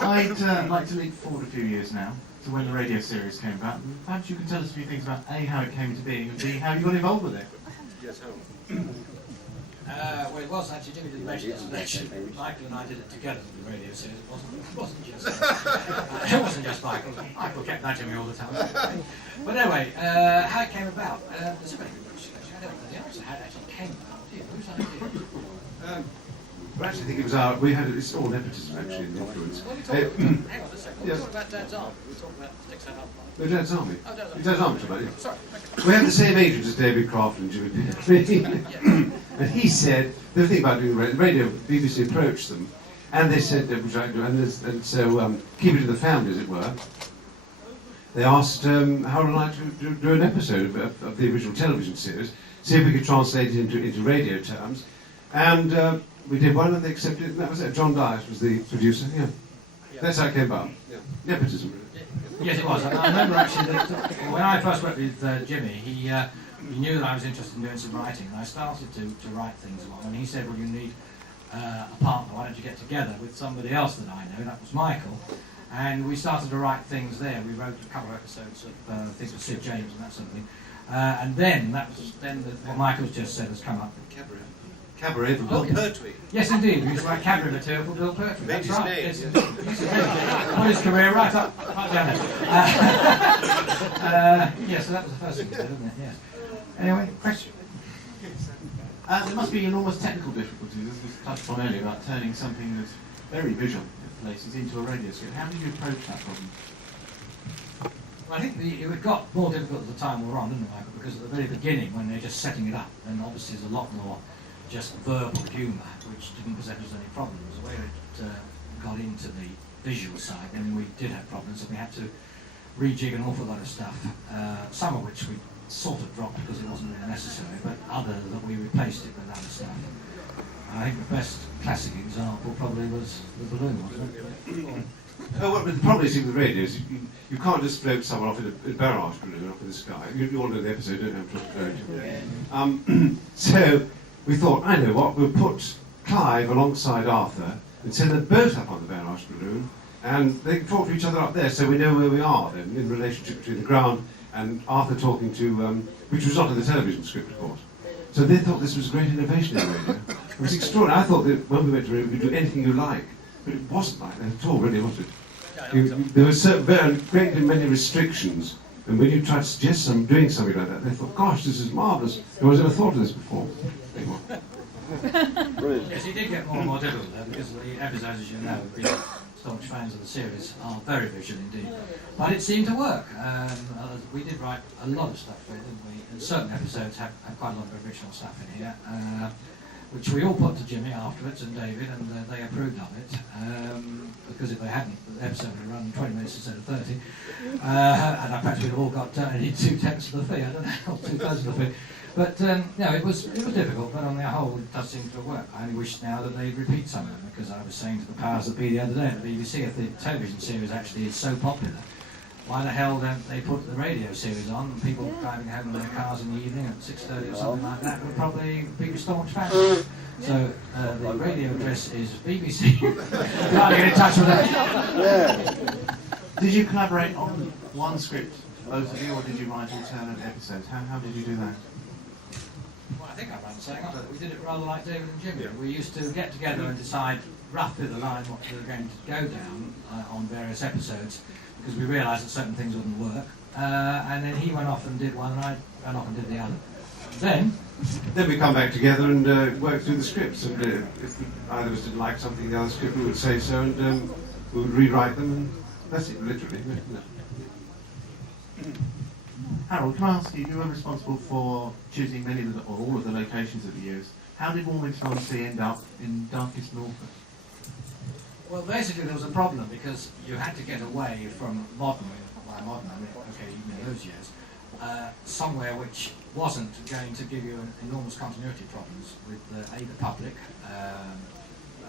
I'd like to leap forward a few years now to when the radio series came about. Perhaps you can tell us a few things about A, how it came into being, and B, how you got involved with it. Yes, how? Well, it was actually Jimmy didn't mention it. Michael and I did it together for the radio series. It wasn't just Michael. Michael kept nudging me all the time. But anyway, how it came about. There's a very good question. I don't know the answer how it actually came about. Do you? Whose idea? Well, actually, I think it was our. It's all nepotism actually in the influence. What are we talking about? Hang on a second. We're talking about Dad's Army. We're talking about Sticks and Up. No, Dad's Army. Oh, Dad's Army. Dad's Army, somebody. Sorry. We had the same agent as David Craft and Jimmy Pritchard. And he said, the thing about doing the radio, BBC approached them, and they said, which I do, and so keep it in the family, as it were. They asked Harold and I to do an episode of the original television series, see if we could translate it into radio terms. And we did one, and they accepted it, and that was it. John Dyers was the producer, yeah. That's how it came about. Yeah. Nepotism. Yes, it was. I remember actually that when I first worked with Jimmy, he knew that I was interested in doing some writing, and I started to write things along. And he said, well, you need a partner, why don't you get together with somebody else that I know? That was Michael. And we started to write things there. We wrote a couple of episodes of things with Sid James and that sort of thing. And then, what Michael's just said has come up. Cabaret for Bill Pertwee. Yes, indeed. We used to write cabaret material for Bill Pertwee. That's his right. name, Yes, yes. on his career, right down there. Yeah, so that was the first thing we did, wasn't it? Yes. Anyway, question. There must be enormous technical difficulties, as was touched on earlier, about turning something that's very visual in places into a radio script. How did you approach that problem? Well, I think it got more difficult at the time we were on, didn't it, Michael? Because at the very beginning, when they're just setting it up, then obviously there's a lot more just verbal humour, which didn't present us any problems. The way it got into the visual side, then we did have problems, and we had to rejig an awful lot of stuff, some of which we sort of dropped because it wasn't really necessary, but other that we replaced it with other stuff. I think the best classic example probably was the balloon, wasn't it? Well, the problem is with radio is you can't just float someone off in a barrage balloon up in the sky. You all know the episode, don't have to float. So we thought, I know what, we'll put Clive alongside Arthur and send them both up on the barrage balloon, and they can talk to each other up there, so we know where we are then in relationship between the ground and Arthur talking to, which was not in the television script, of course. So they thought this was a great innovation in radio. It was extraordinary. I thought that when we went to radio, we could do anything you like, but it wasn't like that at all, really, was it? There were great many restrictions, and when you tried to suggest doing something like that, they thought, gosh, this is marvellous. No one's ever thought of this before. Brilliant. Yes, it did get more and more difficult there, because the episodes, as you know, have been staunch fans of the series, are very visual indeed. But it seemed to work. We did write a lot of stuff for it, didn't we? And certain episodes have quite a lot of original stuff in here, which we all put to Jimmy afterwards and David, and they approved of it. Because if they hadn't, the episode would have run 20 minutes instead of 30. And I perhaps we'd have all got needed 2/10 of the fee, I don't know, or 2/3 of the fee. But no, it was difficult, but on the whole it does seem to work. I only wish now that they'd repeat some of them, because I was saying to the powers that be the other day at the BBC, if the television series actually is so popular, why the hell don't they put the radio series on, and people driving home in their cars in the evening at 6:30 or something like that would probably be staunch fans. So the radio address is BBC. Can't get in touch with that. Did you collaborate on one script, both of you, or did you write alternate episodes? How did you do that? Well, I think I ran saying we did it rather like David and Jimmy. We used to get together and decide roughly the line what we were going to go down on various episodes, because we realised that certain things wouldn't work. And then he went off and did one, and I ran off and did the other. Then we come back together and work through the scripts, and if either of us didn't like something in the other script, we would say so, and we would rewrite them, and that's it, literally. Harold, can I ask you, you were responsible for choosing many of the, or all of the locations that we used. How did Warminster-on-Sea end up in darkest Norfolk? Well, basically there was a problem, because you had to get away from modern, by modern I mean, okay, even in those years, somewhere which wasn't going to give you enormous continuity problems with the public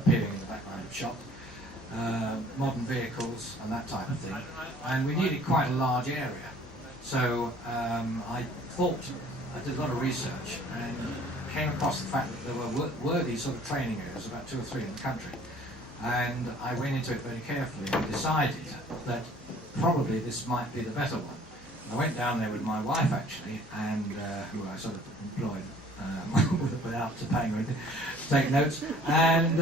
appearing in the background of shot, modern vehicles and that type of thing, and we needed quite a large area. So I did a lot of research and came across the fact that there were worthy sort of training areas, about 2 or 3 in the country, And I went into it very carefully and decided that probably this might be the better one. I went down there with my wife actually, and who I sort of employed without paying or anything, to take notes, and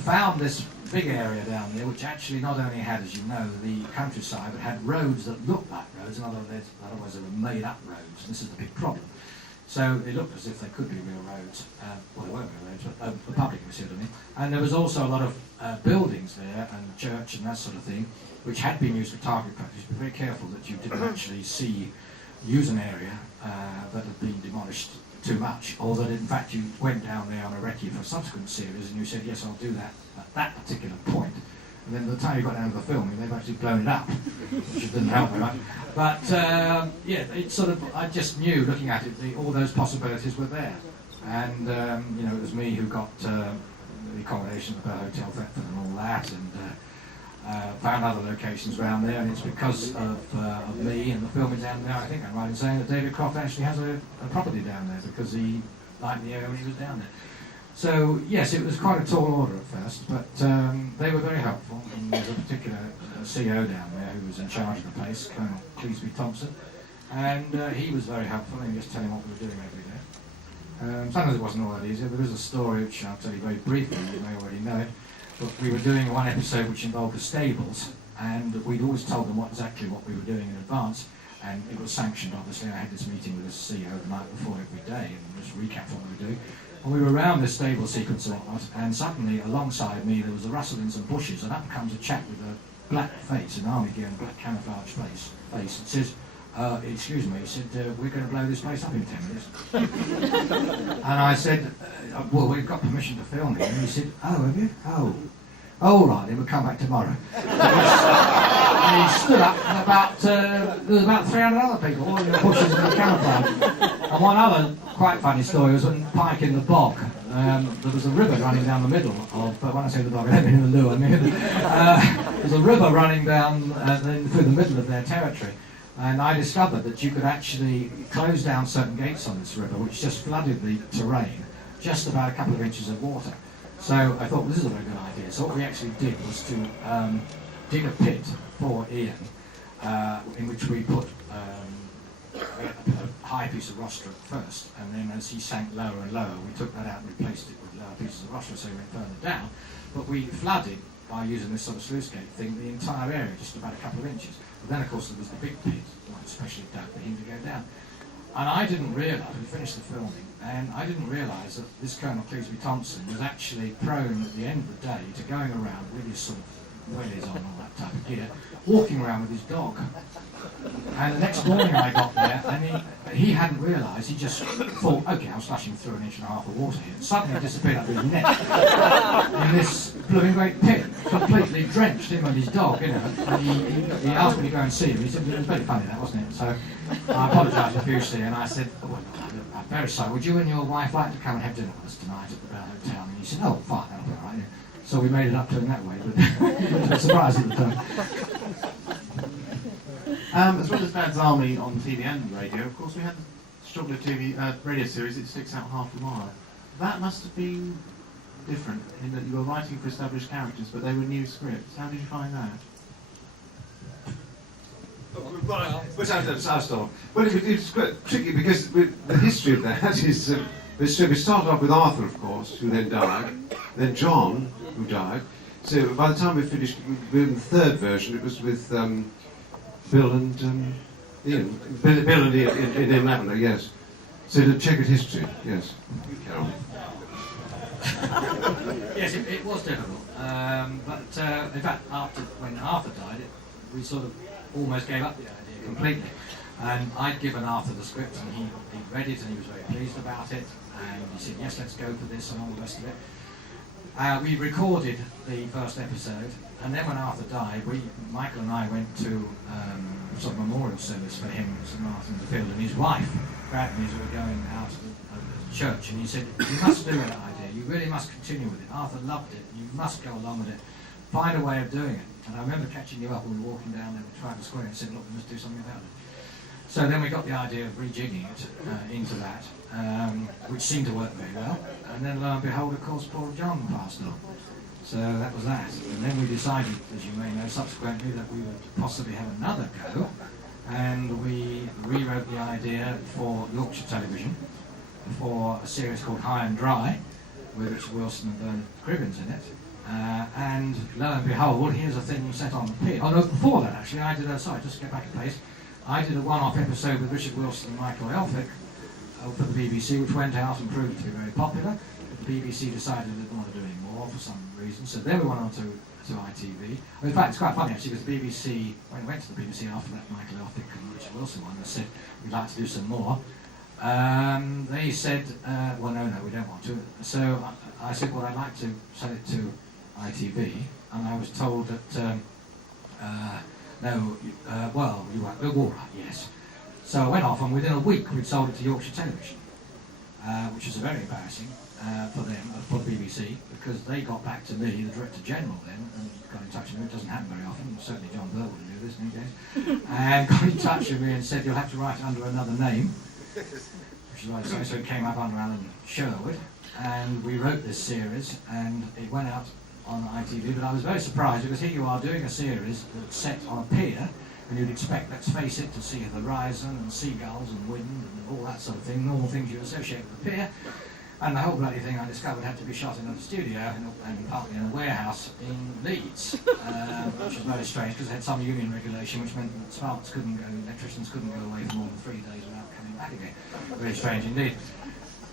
found this big area down there which actually not only had, as you know, the countryside, but had roads that looked like roads, in otherwise they were made up roads, and this is the big problem. So they looked as if they could be real roads, well they weren't real roads, but the public was here to me. And there was also a lot of buildings there, and a church and that sort of thing, which had been used for target practice. Be very careful that you didn't actually use an area that had been demolished too much, or that in fact you went down there on a recce for a subsequent series and you said, yes, I'll do that at that particular point. And then by the time you got down to the filming, they've actually blown it up, which didn't help very much. But yeah, it sort of, I just knew, looking at it, all those possibilities were there. And you know, it was me who got the accommodation at the Hotel Thetford and all that, and found other locations around there, and it's because of me and the filming down there, I think I'm right in saying that David Croft actually has a property down there because he liked the area when he was down there. So yes, it was quite a tall order at first, but they were very helpful, and there was a particular CEO down there who was in charge of the place, Colonel Cleesby Thompson, and he was very helpful in just telling what we were doing every day. Sometimes it wasn't all that easy. There is a story which I'll tell you very briefly, you may already know it. But we were doing one episode which involved the stables, and we'd always told them exactly what we were doing in advance, and it was sanctioned, obviously. I had this meeting with the CEO the night before every day, and just recap what we were doing. And we were around this stable sequence and whatnot, and suddenly alongside me there was a rustle in some bushes, and up comes a chap with a black face, an army gear and black camouflage face, and says, excuse me, he said, we're going to blow this place up in 10 minutes. And I said, well, we've got permission to film here. And he said, oh, have you? Oh. Oh, right, then we'll come back tomorrow. And he stood up, and there was about 300 other people, all in the bushes and the camouflage. And one other quite funny story was when Pike in the bog. There was a river running down the middle of, but when I say the bog, I don't mean the loo, I mean, there's a river running down through the middle of their territory. And I discovered that you could actually close down certain gates on this river, which just flooded the terrain, just about a couple of inches of water. So I thought, well, this is a very good idea. So what we actually did was to dig a pit for Ian, in which we put a high piece of rostra first, and then as he sank lower and lower, we took that out and replaced it with lower pieces of rostra, so he went further down. But we flooded, by using this sort of sluice gate thing, the entire area, just about a couple of inches. But then, of course, there was the big pit, especially dug for him to go down. And I didn't realise, we finished the filming, and I didn't realise that this Colonel Cleesby Thompson was actually prone at the end of the day to going around with his sort of wellies on, all that type of gear, walking around with his dog. And the next morning I got there, and he hadn't realised, he just thought, okay, I was splashing through 1.5 inches of water here. And suddenly it disappeared up his neck in this blooming great pit, completely drenched, him and his dog, you know. And he asked me to go and see him. He said, it was very funny that, wasn't it? So I apologised profusely, and I said, oh, well, I'm very sorry, would you and your wife like to come and have dinner with us tonight at the Bell Hotel? And he said, oh, fine, that'll be all right. So we made it up to him that way, but it was a surprise at the time. As well as Dad's Army on TV and radio, of course we had the short-lived TV radio series, It Sticks Out Half a Mile. That must have been different in that you were writing for established characters, but they were new scripts. How did you find that? Well, it's quite tricky because the history of that is, we started off with Arthur, of course, who then died, then John, who died. So by the time we finished, we were in the third version, it was with Bill and Ian. Bill and Ian in Lavender, yes. So the checkered history, yes. Carol. Yes, it was difficult. But in fact, when Arthur died, we sort of almost gave up the idea completely. And I'd given Arthur the script, and he read it, and he was very pleased about it. And he said, yes, let's go for this, and all the rest of it. We recorded the first episode, and then when Arthur died, Michael and I went to sort of memorial service for him at St Martin's the Field, and his wife grabbed me as we were going out of the church, and he said, you must do that idea, you really must continue with it. Arthur loved it, you must go along with it. Find a way of doing it. And I remember catching you up when we were walking down there with Trafalgar Square and said, look, we must do something about it. So then we got the idea of rejigging it into that, which seemed to work very well. And then lo and behold, of course, poor John passed on. So that was that. And then we decided, as you may know, subsequently that we would possibly have another go. And we rewrote the idea for Yorkshire Television for a series called High and Dry, with Richard Wilson and Bernard Cribbins in it. And lo and behold, here's a thing set on the pier. Oh no, before that actually, I did sorry, just to get back a pace, I did a one-off episode with Richard Wilson and Michael Elphick for the BBC, which went out and proved to be very popular. But the BBC decided they didn't want to do any more for some reason, so then we went on to ITV. In fact, it's quite funny actually, because the BBC, when we went to the BBC after that Michael Elphick and Richard Wilson one, they said, we'd like to do some more. They said, well, no, we don't want to. So I said, well, I'd like to sell it to ITV, and I was told that, no, well, you won't. All right, yes. So I went off, and within a week we'd sold it to Yorkshire Television, which was very embarrassing for them, for the BBC, because they got back to me, the Director General then, and got in touch with me. It doesn't happen very often, certainly John Burwell would do this these days, and got in touch with me and said, you'll have to write it under another name, which is what I say, so it came up under Alan Sherwood, and we wrote this series, and it went out on ITV, but I was very surprised because here you are doing a series that's set on a pier, and you'd expect, let's face it, to see the horizon and seagulls and wind and all that sort of thing, normal things you associate with the pier, and the whole bloody thing I discovered had to be shot in a studio and partly in a warehouse in Leeds, which was very strange because it had some union regulation which meant that sparks couldn't go, electricians couldn't go away for more than 3 days without coming back again. Very strange indeed.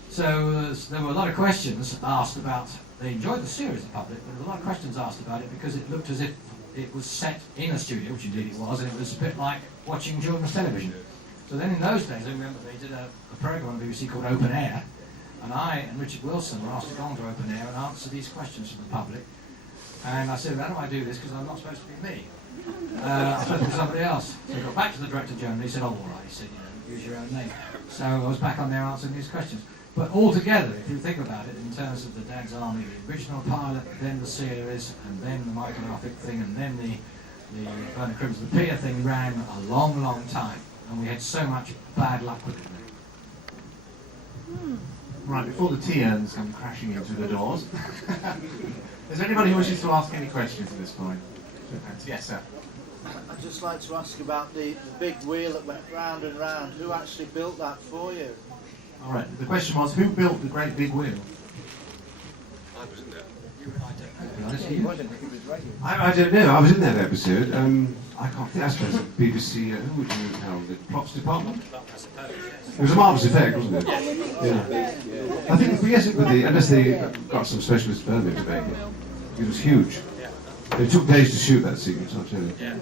So there were a lot of questions asked about. They enjoyed the series, the public, but there were a lot of questions asked about it because it looked as if it was set in a studio, which indeed it was, and it was a bit like watching children's television. So then in those days, I remember they did a programme on the BBC called Open Air, and I and Richard Wilson were asked to go on to Open Air and answer these questions from the public. And I said, how do I do this? Because I'm not supposed to be me. I'm supposed to be somebody else. So I got back to the Director General, and he said, oh, all right. He said, use your own name. So I was back on there answering these questions. But altogether, if you think about it, in terms of the Dad's Army, the original pilot, then the series, and then the Michael Elphick thing, and then the Bernard Cribbins, the pier thing ran a long, long time, and we had so much bad luck with it. Right, before the tea urns come crashing into the doors, is there anybody who wishes to ask any questions at this point? Yes, sir. I'd just like to ask about the big wheel that went round and round. Who actually built that for you? All right, the question was, who built the great big wheel? I was in there. I don't know. I was in that episode. I can't think. I suppose the BBC. Who would you know? The props department. It was a marvellous effect, wasn't it? Yeah. I think yes, it would be. Unless they got some specialist firm in to make it. It was huge. It took days to shoot that sequence. I'll tell you. Yeah.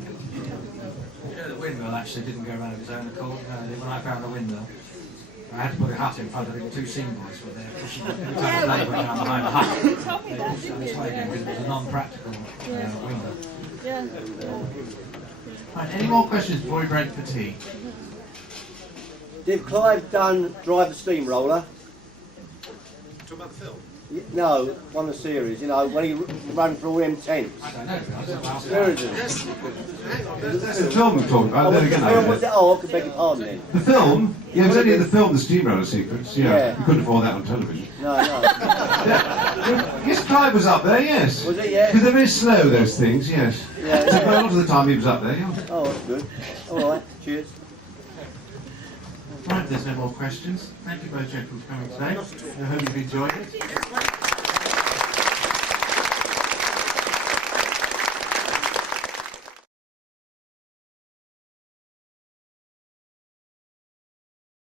You know, the windmill actually didn't go around of its own accord. When I found the windmill, I had to put a hut in front of it. 2 scene boys were there pushing it. Every time the ladder went around behind the hut, they pushed it this way again because it was a non-practical windmill. Yeah. Right, any more questions before we break for tea? Did Clive Dunn drive the steamroller? Talking about the film? No, one of the series, you know, when he ran through all them tents. I don't know. I don't know. Seriously. Yes. Hang on. That's the film we're talking about. Then again, I beg your pardon then. the film. Yeah, it was only in the film, the steamroller sequence. Yeah, you couldn't afford that on television. No. Yes, Clive was up there. Yes. Was it, yeah? Because they're very slow, those things. Yes. Yeah. So, but a lot of the time he was up there. Yeah. Oh, that's good. All right, cheers. Right, there's no more questions. Thank you both gentlemen for coming today. I hope you've enjoyed it.